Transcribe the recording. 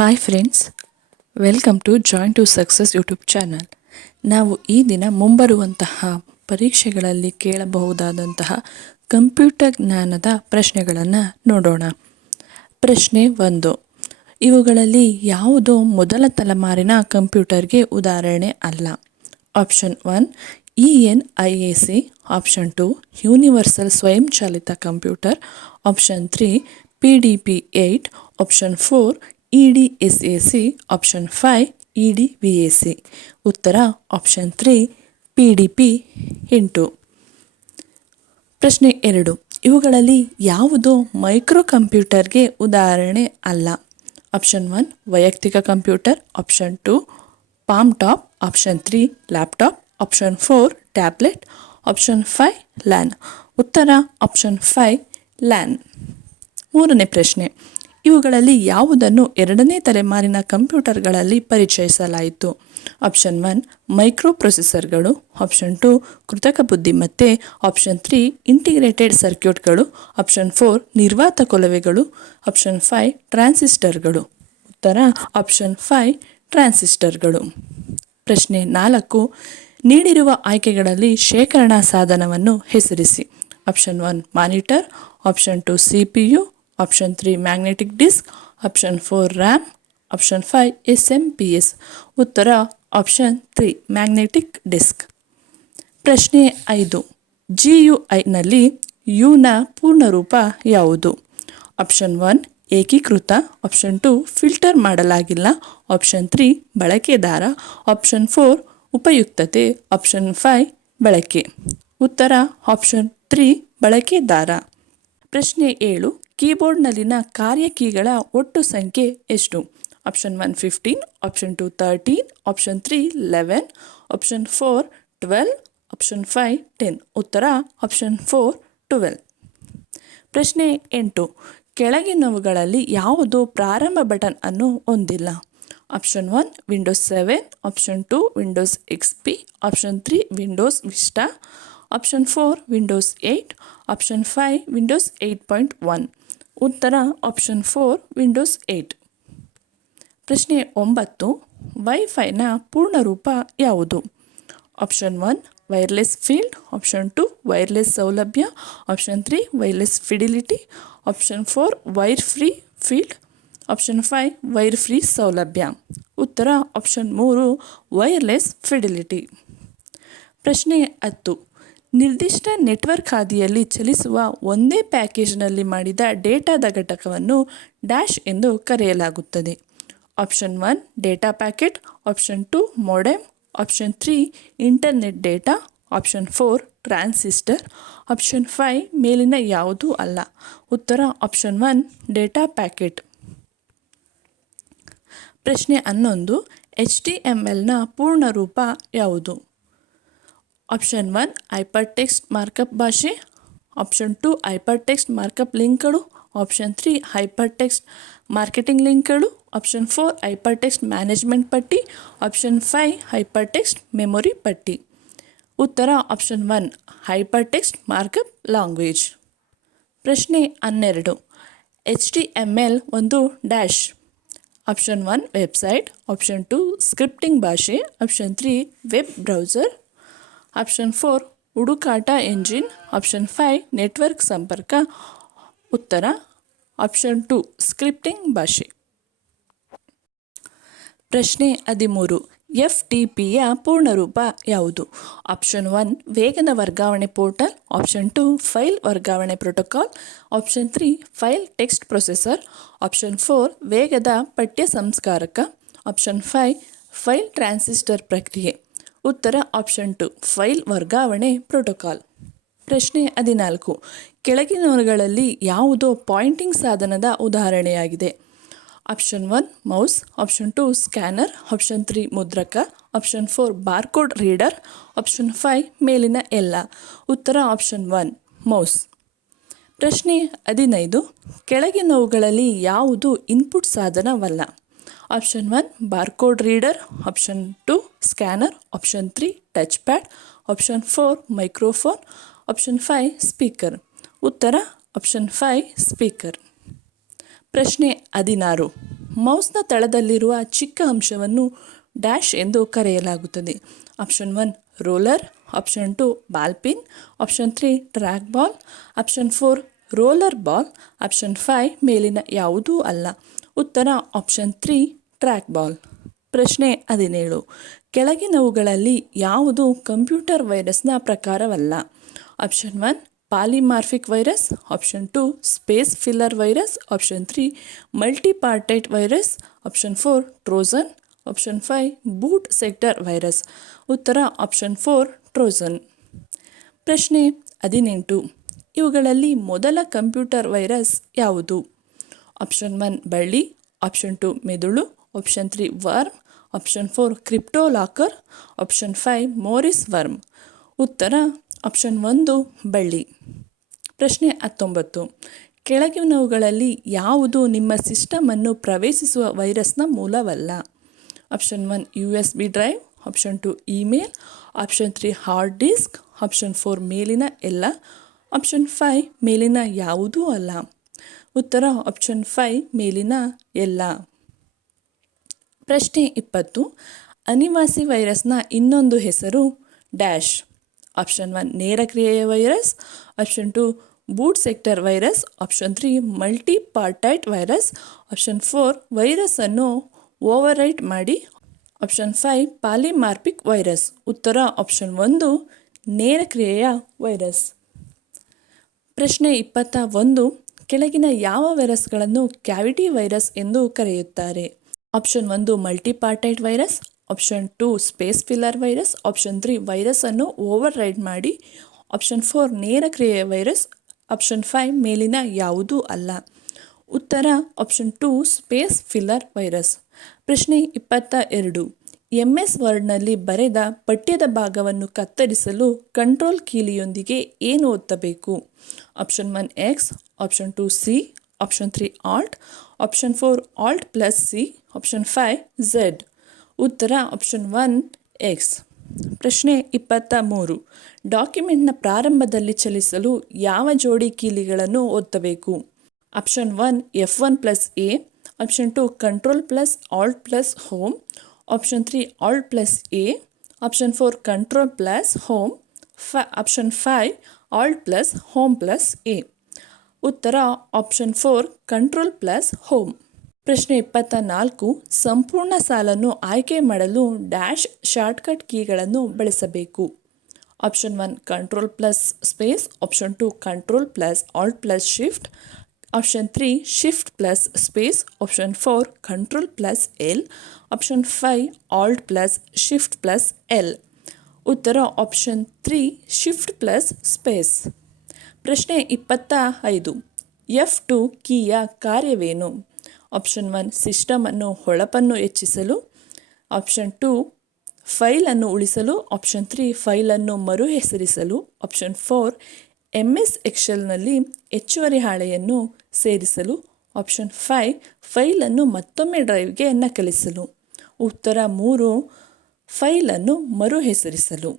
Hi friends, welcome to join to success YouTube channel. ನಾವು ಈ ದಿನ ಮುಂಬರುವಂತಹ ಪರೀಕ್ಷೆಗಳಲ್ಲಿ ಕೇಳಬಹುದಾದಂತಹ ಕಂಪ್ಯೂಟರ್ ಜ್ಞಾನದ ಪ್ರಶ್ನೆಗಳನ್ನು ನೋಡೋಣ. ಪ್ರಶ್ನೆ 1. ಇವುಗಳಲ್ಲಿ ಯಾವುದು ಮೊದಲ ತಲೆಮಾರಿನ ಕಂಪ್ಯೂಟರ್ಗೆ ಉದಾಹರಣೆ ಅಲ್ಲ? ಆಪ್ಷನ್ 1 ENIAC, ಆಪ್ಷನ್ 2 ಯೂನಿವರ್ಸಲ್ ಸ್ವಯಂಚಾಲಿತ computer, option 3 PDP-8, option 4 EDSAC, option 5 EDVAC. ಉತ್ತರ ಆಪ್ಷನ್ 3 PDP-8. ಪ್ರಶ್ನೆ 2. ಇವುಗಳಲ್ಲಿ ಯಾವುದು ಮೈಕ್ರೋ ಕಂಪ್ಯೂಟರ್ಗೆ ಉದಾಹರಣೆ ಅಲ್ಲ? ಆಪ್ಷನ್ 1 ವೈಯಕ್ತಿಕ computer, option 2 palm top, option 3 laptop, option 4 tablet, option 5 LAN. ಉತ್ತರ ಆಪ್ಷನ್ 5 ಲ್ಯಾನ್. ಮೂರನೇ ಪ್ರಶ್ನೆ. ಇವುಗಳಲ್ಲಿ ಯಾವುದನ್ನು ಎರಡನೇ ತಲೆಮಾರಿನ ಕಂಪ್ಯೂಟರ್ಗಳಲ್ಲಿ ಪರಿಚಯಿಸಲಾಯಿತು? ಆಪ್ಷನ್ 1 ಮೈಕ್ರೋ ಪ್ರೊಸೆಸರ್ಗಳು, ಆಪ್ಷನ್ 2 ಕೃತಕ ಬುದ್ಧಿಮತ್ತೆ, ಆಪ್ಷನ್ 3 ಇಂಟಿಗ್ರೇಟೆಡ್ ಸರ್ಕ್ಯೂಟ್ಗಳು, ಆಪ್ಷನ್ 4 ನಿರ್ವಾತ ಕೊಳವೆಗಳು, ಆಪ್ಷನ್ 5 ಟ್ರಾನ್ಸಿಸ್ಟರ್ಗಳು. ಉತ್ತರ ಆಪ್ಷನ್ 5 ಟ್ರಾನ್ಸಿಸ್ಟರ್ಗಳು. ಪ್ರಶ್ನೆ 4. ನೀಡಿರುವ ಆಯ್ಕೆಗಳಲ್ಲಿ ಶೇಖರಣಾ ಸಾಧನವನ್ನು ಹೆಸರಿಸಿ. Option 1 monitor, option 2 CPU, option 3 magnetic disc, option 4 RAM, option 5 SMPS. ಉತ್ತರ ಆಪ್ಷನ್ 3 ಮ್ಯಾಗ್ನೆಟಿಕ್ ಡಿಸ್ಕ್. ಪ್ರಶ್ನೆ 5. GUIನಲ್ಲಿ ಯುನ ಪೂರ್ಣರೂಪ ಯಾವುದು? ಆಪ್ಷನ್ 1 ಏಕೀಕೃತ, ಆಪ್ಷನ್ 2 ಫಿಲ್ಟರ್ ಮಾಡಲಾಗಿಲ್ಲ, ಆಪ್ಷನ್ 3 ಬಳಕೆದಾರ, ಆಪ್ಷನ್ 4 ಉಪಯುಕ್ತತೆ, ಆಪ್ಷನ್ 5 ಬಳಕೆ. ಉತ್ತರ ಆಪ್ಷನ್ 3 ಬಳಕೆದಾರ. ಪ್ರಶ್ನೆ 7. ಕೀಬೋರ್ಡ್ನಲ್ಲಿನ ಕಾರ್ಯ ಕೀಗಳ ಒಟ್ಟು ಸಂಖ್ಯೆ ಎಷ್ಟು? Option 1 15, option 2 13, option 3 11, option 4 12, option 5 10. ಉತ್ತರ ಆಪ್ಷನ್ 4 12. ಪ್ರಶ್ನೆ 8. ಕೆಳಗಿನವುಗಳಲ್ಲಿ ಯಾವುದು ಪ್ರಾರಂಭ ಬಟನ್ ಅನ್ನು ಹೊಂದಿಲ್ಲ? Option 1 Windows 7, option 2 Windows XP, option 3 Windows Vista, option 4 Windows 8, option 5 Windows 8.1. ಉತ್ತರ ಆಪ್ಷನ್ 4 ವಿಂಡೋಸ್ 8. ಪ್ರಶ್ನೆ 9. ವೈಫೈನ ಪೂರ್ಣರೂಪ ಯಾವುದು? Option 1 wireless field, option 2 wireless ಸೌಲಭ್ಯ, option 3 wireless fidelity, option 4 wire free field, option 5 wire free ಸೌಲಭ್ಯ. ಉತ್ತರ ಆಪ್ಷನ್ 3 ವೈರ್ಲೆಸ್ ಫಿಡಿಲಿಟಿ. ಪ್ರಶ್ನೆ 10. ನಿರ್ದಿಷ್ಟ ನೆಟ್ವರ್ಕ್ ಹಾದಿಯಲ್ಲಿ ಚಲಿಸುವ ಒಂದೇ ಪ್ಯಾಕೇಜ್ನಲ್ಲಿ ಮಾಡಿದ ಡೇಟಾದ ಘಟಕವನ್ನು ಡ್ಯಾಶ್ ಎಂದು ಕರೆಯಲಾಗುತ್ತದೆ. Option 1 data packet, option 2 modem, option 3 internet data, option 4 transistor, option 5 ಮೇಲಿನ ಯಾವುದೂ ಅಲ್ಲ. ಉತ್ತರ ಆಪ್ಷನ್ 1 ಡೇಟಾ ಪ್ಯಾಕೆಟ್. ಪ್ರಶ್ನೆ 11. HTMLನ ಪೂರ್ಣರೂಪ ಯಾವುದು? ಆಪ್ಷನ್ 1 ಹೈಪರ್ ಟೆಕ್ಸ್ಟ್ ಮಾರ್ಕಪ್ ಭಾಷೆ, ಆಪ್ಷನ್ 2 ಹೈಪರ್ ಟೆಕ್ಸ್ಟ್ ಮಾರ್ಕಪ್ ಲಿಂಕ್ಗಳು, ಆಪ್ಷನ್ 3 ಹೈಪರ್ ಟೆಕ್ಸ್ಟ್ ಮಾರ್ಕೆಟಿಂಗ್ ಲಿಂಕ್ಗಳು, ಆಪ್ಷನ್ 4 ಹೈಪರ್ ಟೆಕ್ಸ್ಟ್ ಮ್ಯಾನೇಜ್ಮೆಂಟ್ ಪಟ್ಟಿ, ಆಪ್ಷನ್ 5 ಹೈಪರ್ ಟೆಕ್ಸ್ಟ್ ಮೆಮೊರಿ ಪಟ್ಟಿ. ಉತ್ತರ option 1 hyper text markup language. ಪ್ರಶ್ನೆ 12. HTML ಒಂದು dash. Option 1 website, option 2 scripting ಭಾಷೆ, option 3 web browser, option 4 ಹುಡುಕಾಟ engine, option 5 network ಸಂಪರ್ಕ. ಉತ್ತರ ಆಪ್ಷನ್ 2 ಸ್ಕ್ರಿಪ್ಟಿಂಗ್ ಭಾಷೆ. ಪ್ರಶ್ನೆ 13. FTPಯ ಪೂರ್ಣರೂಪ ಯಾವುದು? ಆಪ್ಷನ್ 1 ವೇಗದ ವರ್ಗಾವಣೆ ಪೋರ್ಟಲ್, ಆಪ್ಷನ್ 2 ಫೈಲ್ ವರ್ಗಾವಣೆ protocol, option 3 file text processor, option 4 ವೇಗದ ಪಠ್ಯ ಸಂಸ್ಕಾರಕ, ಆಪ್ಷನ್ 5 ಫೈಲ್ ಟ್ರಾನ್ಸಿಸ್ಟರ್ ಪ್ರಕ್ರಿಯೆ. ಉತ್ತರ ಆಪ್ಷನ್ 2 ಫೈಲ್ ವರ್ಗಾವಣೆ ಪ್ರೋಟೋಕಾಲ್. ಪ್ರಶ್ನೆ 14. ಕೆಳಗಿನವುಗಳಲ್ಲಿ ಯಾವುದೋ ಪಾಯಿಂಟಿಂಗ್ ಸಾಧನದ ಉದಾಹರಣೆಯಾಗಿದೆ? Option 1 mouse, option 2 scanner, option 3 ಮುದ್ರಕ, ಆಪ್ಷನ್ 4 ಬಾರ್ಕೋಡ್ ರೀಡರ್, ಆಪ್ಷನ್ 5 ಮೇಲಿನ ಎಲ್ಲ. ಉತ್ತರ ಆಪ್ಷನ್ 1 ಮೌಸ್. ಪ್ರಶ್ನೆ 15. ಕೆಳಗಿನವುಗಳಲ್ಲಿ ಯಾವುದು ಇನ್ಪುಟ್ ಸಾಧನವಲ್ಲ? Option 1 barcode reader, option 2 scanner, option 3 touch pad, option 4 microphone, option 5 speaker. ಉತ್ತರ ಆಪ್ಷನ್ 5 ಸ್ಪೀಕರ್. ಪ್ರಶ್ನೆ 16. ಮೌಸ್ನ ತಳದಲ್ಲಿರುವ ಚಿಕ್ಕ ಅಂಶವನ್ನು ಡ್ಯಾಶ್ ಎಂದು ಕರೆಯಲಾಗುತ್ತದೆ. Option 1 roller, option 2 ball pin, option 3 track ball, option 4 roller ball, option 5 ಮೇಲಿನ ಯಾವುದೂ ಅಲ್ಲ. ಉತ್ತರ ಆಪ್ಷನ್ 3 ಟ್ರ್ಯಾಕ್ ಬಾಲ್. ಪ್ರಶ್ನೆ 17. ಕೆಳಗಿನವುಗಳಲ್ಲಿ ಯಾವುದು ಕಂಪ್ಯೂಟರ್ ವೈರಸ್ನ ಪ್ರಕಾರವಲ್ಲ? Option 1 polymorphic virus, option 2 space filler virus, option 3 multipartite virus, option 4 Trojan, option 5 boot sector virus. ಉತ್ತರ ಆಪ್ಷನ್ 4 ಟ್ರೋಜನ್. ಪ್ರಶ್ನೆ 18. ಇವುಗಳಲ್ಲಿ ಮೊದಲ ಕಂಪ್ಯೂಟರ್ ವೈರಸ್ ಯಾವುದು? ಆಪ್ಷನ್ 1 ಬಳ್ಳಿ, ಆಪ್ಷನ್ 2 ಮೆದುಳು, option 3 worm, option 4 crypto locker, option 5 Morris worm. ಉತ್ತರ ಆಪ್ಷನ್ 1 ಬಳ್ಳಿ. ಪ್ರಶ್ನೆ 19. ಕೆಳಗಿನವುಗಳಲ್ಲಿ ಯಾವುದು ನಿಮ್ಮ ಸಿಸ್ಟಮನ್ನು ಪ್ರವೇಶಿಸುವ ವೈರಸ್ನ ಮೂಲವಲ್ಲ? Option 1 USB drive, option 2 email, option 3 hard disk, option 4 ಮೇಲಿನ ಎಲ್ಲ, ಆಪ್ಷನ್ 5 ಮೇಲಿನ ಯಾವುದೂ ಅಲ್ಲ. ಉತ್ತರ ಆಪ್ಷನ್ 5 ಮೇಲಿನ ಎಲ್ಲ. ಪ್ರಶ್ನೆ 20. ಅನಿವಾಸಿ ವೈರಸ್ನ ಇನ್ನೊಂದು ಹೆಸರು ಡ್ಯಾಶ್. ಆಪ್ಷನ್ 1 ನೇರ ಕ್ರಿಯೆಯ virus, option 2 boot sector virus, option 3 multipartite virus, option 4 ವೈರಸ್ಸನ್ನು ಓವರ್ರೈಟ್ ಮಾಡಿ, ಆಪ್ಷನ್ 5 ಪಾಲಿಮಾರ್ಫಿಕ್ ವೈರಸ್. ಉತ್ತರ ಆಪ್ಷನ್ 1 ನೇರ ಕ್ರಿಯೆಯ ವೈರಸ್. ಪ್ರಶ್ನೆ 21. ಕೆಳಗಿನ ಯಾವ ವೈರಸ್ಗಳನ್ನು ಕ್ಯಾವಿಟಿ ವೈರಸ್ ಎಂದು ಕರೆಯುತ್ತಾರೆ? Option 1 multipartite virus, option 2 space filler virus, option 3 ವೈರಸ್ಸನ್ನು ಓವರ್ ರೈಡ್ ಮಾಡಿ, ಆಪ್ಷನ್ 4 ನೇರ ಕ್ರಿಯೆಯ ವೈರಸ್, ಆಪ್ಷನ್ 5 ಮೇಲಿನ ಯಾವುದೂ ಅಲ್ಲ. ಉತ್ತರ ಆಪ್ಷನ್ 2 ಸ್ಪೇಸ್ ಫಿಲ್ಲರ್ ವೈರಸ್. ಪ್ರಶ್ನೆ 22. MS ವರ್ಡ್ನಲ್ಲಿ ಬರೆದ ಪಠ್ಯದ ಭಾಗವನ್ನು ಕತ್ತರಿಸಲು ಕಂಟ್ರೋಲ್ ಕೀಲಿಯೊಂದಿಗೆ ಏನು ಒತ್ತಬೇಕು? Option 1 X, option 2 C, option 3 Alt, option 4 Alt+C, option 5 Z. ಉತ್ತರ ಆಪ್ಷನ್ 1 X. ಪ್ರಶ್ನೆ 23. ಡಾಕ್ಯುಮೆಂಟ್ನ ಪ್ರಾರಂಭದಲ್ಲಿ ಚಲಿಸಲು ಯಾವ ಜೋಡಿ ಕೀಲಿಗಳನ್ನು ಒತ್ತಬೇಕು? Option 1 F1+A, option 2 Ctrl+ Alt+ home, option 3 Alt+A, option 4 Ctrl+ home, option 5 Alt+ ಹೋಮ್+A. ಉತ್ತರ ಆಪ್ಷನ್ 4 Ctrl+ ಹೋಮ್. ಪ್ರಶ್ನೆ 24. ಸಂಪೂರ್ಣ ಸಾಲನ್ನು ಆಯ್ಕೆ ಮಾಡಲು ಡ್ಯಾಶ್ ಶಾರ್ಟ್ಕಟ್ ಕೀಗಳನ್ನು ಬಳಸಬೇಕು? Option 1 Ctrl+ space, option 2 Ctrl+ Alt+Shift, option 3 Shift+ space, option 4 Ctrl+L, option 5 Alt+Shift+L. ಉತ್ತರ option 3 Shift+ space. ಪ್ರಶ್ನೆ 25. F2 ಕೀಯ ಕಾರ್ಯವೇನು? ಆಪ್ಷನ್ 1 ಸಿಸ್ಟಮನ್ನು ಹೊಳಪನ್ನು ಹೆಚ್ಚಿಸಲು, ಆಪ್ಷನ್ 2 ಫೈಲನ್ನು ಉಳಿಸಲು, ಆಪ್ಷನ್ 3 ಫೈಲನ್ನು ಮರು ಹೆಸರಿಸಲು, ಆಪ್ಷನ್ 4 MS ಎಕ್ಸೆಲ್ನಲ್ಲಿ ಹೆಚ್ಚುವರಿ ಹಾಳೆಯನ್ನು ಸೇರಿಸಲು, ಆಪ್ಷನ್ 5 ಫೈಲನ್ನು ಮತ್ತೊಮ್ಮೆ ಡ್ರೈವ್ಗೆ ನಕಲಿಸಲು. ಉತ್ತರ 3 ಫೈಲನ್ನು ಮರು ಹೆಸರಿಸಲು.